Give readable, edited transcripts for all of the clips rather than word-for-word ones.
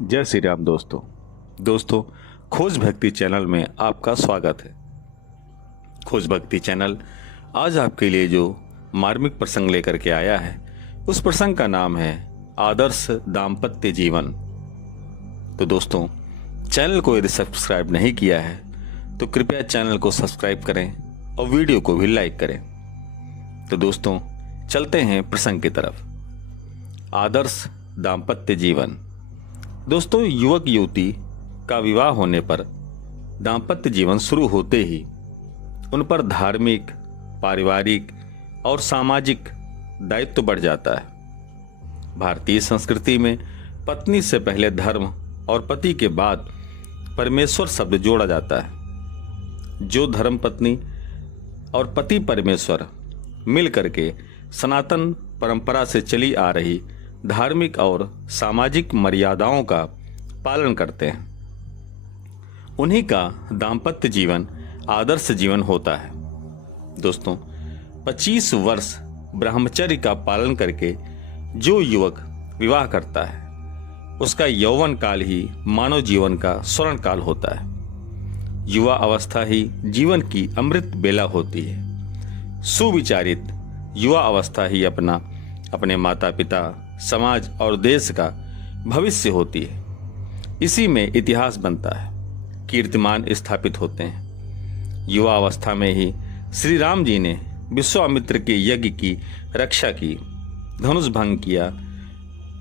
जय श्री राम दोस्तों खोज भक्ति चैनल में आपका स्वागत है। खोज भक्ति चैनल आज आपके लिए जो मार्मिक प्रसंग लेकर के आया है उस प्रसंग का नाम है आदर्श दाम्पत्य जीवन। तो दोस्तों, चैनल को यदि सब्सक्राइब नहीं किया है तो कृपया चैनल को सब्सक्राइब करें और वीडियो को भी लाइक करें। तो दोस्तों, चलते हैं प्रसंग की तरफ। आदर्श दाम्पत्य जीवन। दोस्तों, युवक युवती का विवाह होने पर दाम्पत्य जीवन शुरू होते ही उन पर धार्मिक, पारिवारिक और सामाजिक दायित्व बढ़ जाता है। भारतीय संस्कृति में पत्नी से पहले धर्म और पति के बाद परमेश्वर शब्द जोड़ा जाता है। जो धर्म पत्नी और पति परमेश्वर मिल करके सनातन परंपरा से चली आ रही धार्मिक और सामाजिक मर्यादाओं का पालन करते हैं, उन्हीं का दाम्पत्य जीवन आदर्श जीवन होता है। दोस्तों, 25 वर्ष ब्रह्मचर्य का पालन करके जो युवक विवाह करता है उसका यौवन काल ही मानव जीवन का स्वर्ण काल होता है। युवा अवस्था ही जीवन की अमृत बेला होती है। सुविचारित युवा अवस्था ही अपने माता पिता, समाज और देश का भविष्य होती है। इसी में इतिहास बनता है, कीर्तिमान स्थापित होते हैं। युवा अवस्था में ही श्री राम जी ने विश्वामित्र के यज्ञ की रक्षा की, धनुष भंग किया,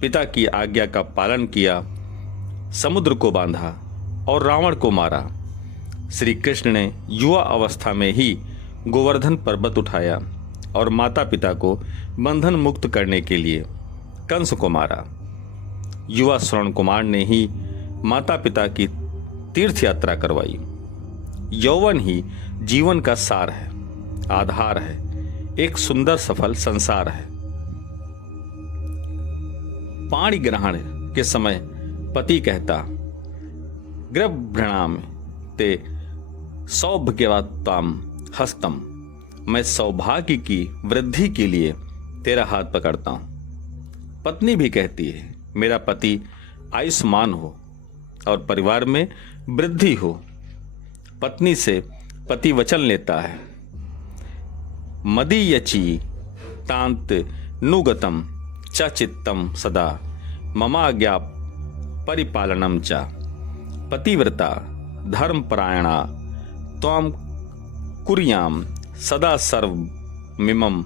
पिता की आज्ञा का पालन किया, समुद्र को बांधा और रावण को मारा। श्री कृष्ण ने युवा अवस्था में ही गोवर्धन पर्वत उठाया और माता पिता को बंधन मुक्त करने के लिए कंस को मारा। युवा श्रवण कुमार ने ही माता पिता की तीर्थ यात्रा करवाई। यौवन ही जीवन का सार है, आधार है, एक सुंदर सफल संसार है। पाणि ग्रहण के समय पति कहता, गृभृणाम ते सौभाग्यवताम हस्तम, मैं सौभाग्य की वृद्धि के लिए तेरा हाथ पकड़ता हूं। पत्नी भी कहती है, मेरा पति आयुष्मान हो और परिवार में वृद्धि हो। पत्नी से पति वचन लेता है, मदीयची तांत नुगतम च चित्तम सदा ममाज्ञा परिपालनम च, पतिव्रता धर्मपरायणा त्वां कुर्याम सदा सर्वमिमं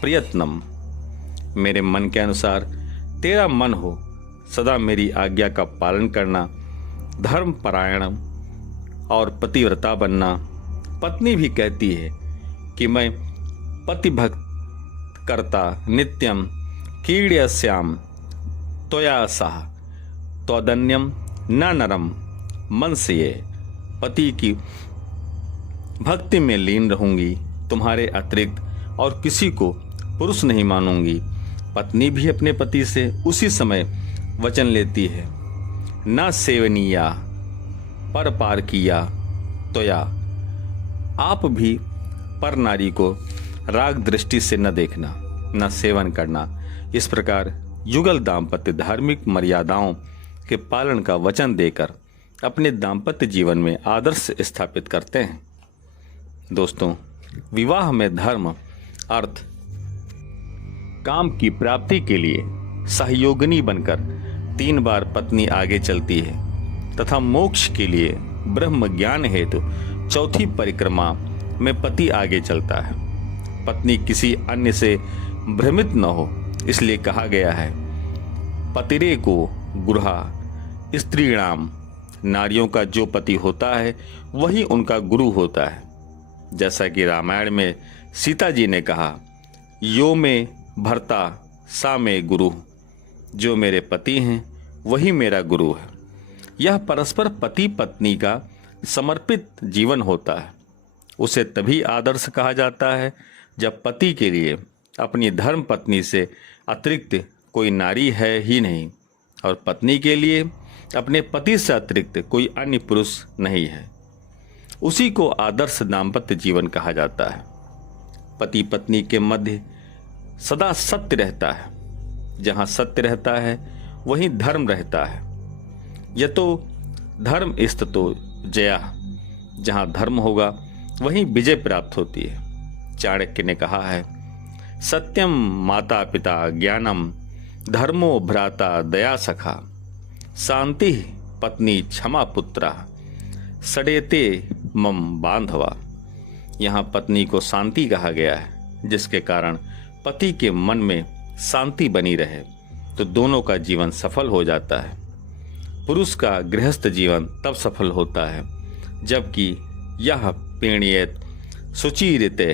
प्रयत्नम। मेरे मन के अनुसार तेरा मन हो, सदा मेरी आज्ञा का पालन करना, धर्म परायण और पतिव्रता बनना। पत्नी भी कहती है कि मैं पतिभक्त करता नित्यम कीड्यस्याम त्वया सह त्वदन्यम न नरम मनस्ये। पति की भक्ति में लीन रहूंगी, तुम्हारे अतिरिक्त और किसी को पुरुष नहीं मानूंगी। पत्नी भी अपने पति से उसी समय वचन लेती है, न सेवनीया पर पार किया त्वया। आप भी पर नारी को राग दृष्टि से न देखना, न सेवन करना। इस प्रकार युगल दाम्पत्य धार्मिक मर्यादाओं के पालन का वचन देकर अपने दाम्पत्य जीवन में आदर्श स्थापित करते हैं। दोस्तों, विवाह में धर्म, अर्थ, काम की प्राप्ति के लिए सहयोगिनी बनकर 3 बार पत्नी आगे चलती है तथा मोक्ष के लिए ब्रह्म ज्ञान हेतु 4थी परिक्रमा में पति आगे चलता है। पत्नी किसी अन्य से भ्रमित न हो, इसलिए कहा गया है, पतिरे को गुरुहा स्त्रीणाम। नारियों का जो पति होता है वही उनका गुरु होता है। जैसा कि रामायण में सीता जी ने कहा, यो में भर्ता सा में गुरु, जो मेरे पति हैं वही मेरा गुरु है। यह परस्पर पति पत्नी का समर्पित जीवन होता है। उसे तभी आदर्श कहा जाता है जब पति के लिए अपनी धर्म पत्नी से अतिरिक्त कोई नारी है ही नहीं और पत्नी के लिए अपने पति से अतिरिक्त कोई अन्य पुरुष नहीं है। उसी को आदर्श दाम्पत्य जीवन कहा जाता है। पति पत्नी के मध्य सदा सत्य रहता है। जहाँ सत्य रहता है वहीं धर्म रहता है। यतो धर्म स्ततो जया, जहाँ धर्म होगा वहीं विजय प्राप्त होती है। चाणक्य ने कहा है, सत्यम माता पिता ज्ञानम धर्मो भ्राता दया सखा, शांति पत्नी क्षमा पुत्रा सडेते मम बांधवा। यहाँ पत्नी को शांति कहा गया है, जिसके कारण पति के मन में शांति बनी रहे तो दोनों का जीवन सफल हो जाता है। पुरुष का गृहस्थ जीवन तब सफल होता है जबकि यह पेणीयत सुचीरिते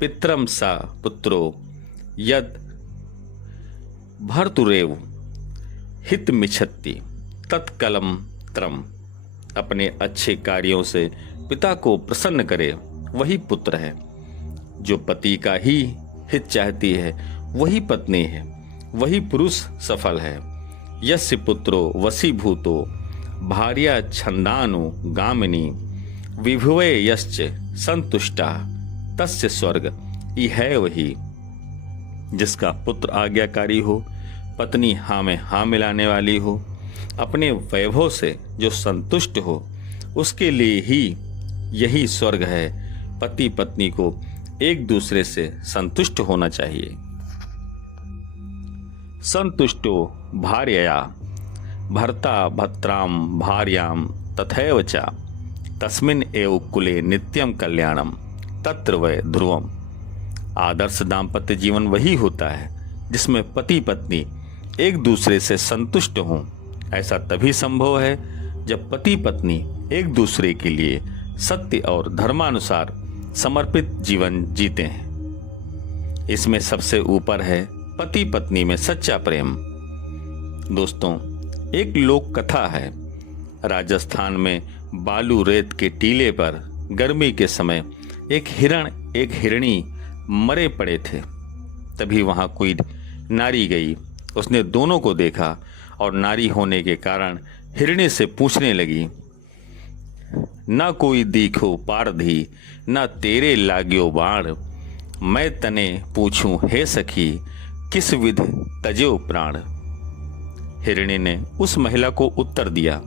पित्रम सा पुत्रो यद भर्तुरेव हितमिच्छति तत्कलम त्रम। अपने अच्छे कार्यों से पिता को प्रसन्न करे वही पुत्र है। जो पति का ही हित चाहती है वही पत्नी है, वही पुरुष सफल है। यस्य पुत्रो वशीभूतो भार्या छंदानु गामिनी विभुवे यश्च संतुष्टा तस्य स्वर्ग इहैव ही। जिसका पुत्र आज्ञाकारी हो, पत्नी हाँ में हाँ मिलाने वाली हो, अपने वैभव से जो संतुष्ट हो, उसके लिए ही यही स्वर्ग है। पति पत्नी को एक दूसरे से संतुष्ट होना चाहिए। संतुष्टो भार्यया भर्ता भत्राम भार्याम तथैव च तस्मिन् एव कुले नित्यम कल्याणम तत्र वै ध्रुवम। आदर्श दाम्पत्य जीवन वही होता है जिसमें पति पत्नी एक दूसरे से संतुष्ट हों। ऐसा तभी संभव है जब पति पत्नी एक दूसरे के लिए सत्य और धर्मानुसार समर्पित जीवन जीते हैं। इसमें सबसे ऊपर है पति पत्नी में सच्चा प्रेम। दोस्तों, एक लोक कथा है। राजस्थान में बालू रेत के टीले पर गर्मी के समय एक हिरण एक हिरणी मरे पड़े थे। तभी वहां कोई नारी गई। उसने दोनों को देखा और नारी होने के कारण हिरणी से पूछने लगी, ना कोई दीखो पारधी ना तेरे लाग्यो बाण, मैं तने पूछूं हे सखी किस विध तजो प्राण। हिरणी ने उस महिला को उत्तर दिया,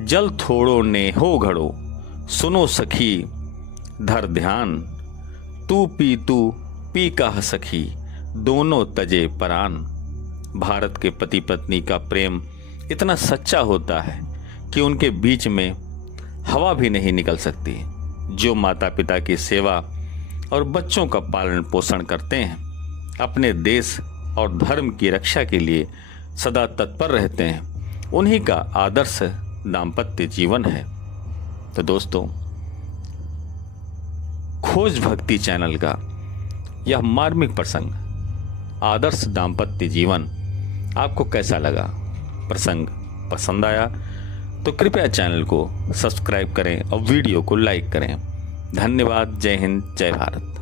जल थोड़ो ने हो घड़ो सुनो सखी धर ध्यान, तू पी कह सखी दोनों तजे परान। भारत के पति पत्नी का प्रेम इतना सच्चा होता है कि उनके बीच में हवा भी नहीं निकल सकती। जो माता पिता की सेवा और बच्चों का पालन पोषण करते हैं, अपने देश और धर्म की रक्षा के लिए सदा तत्पर रहते हैं, उन्हीं का आदर्श दाम्पत्य जीवन है। तो दोस्तों, खोज भक्ति चैनल का यह मार्मिक प्रसंग आदर्श दाम्पत्य जीवन आपको कैसा लगा? प्रसंग पसंद आया तो कृपया चैनल को सब्सक्राइब करें और वीडियो को लाइक करें। धन्यवाद। जय हिंद, जय भारत।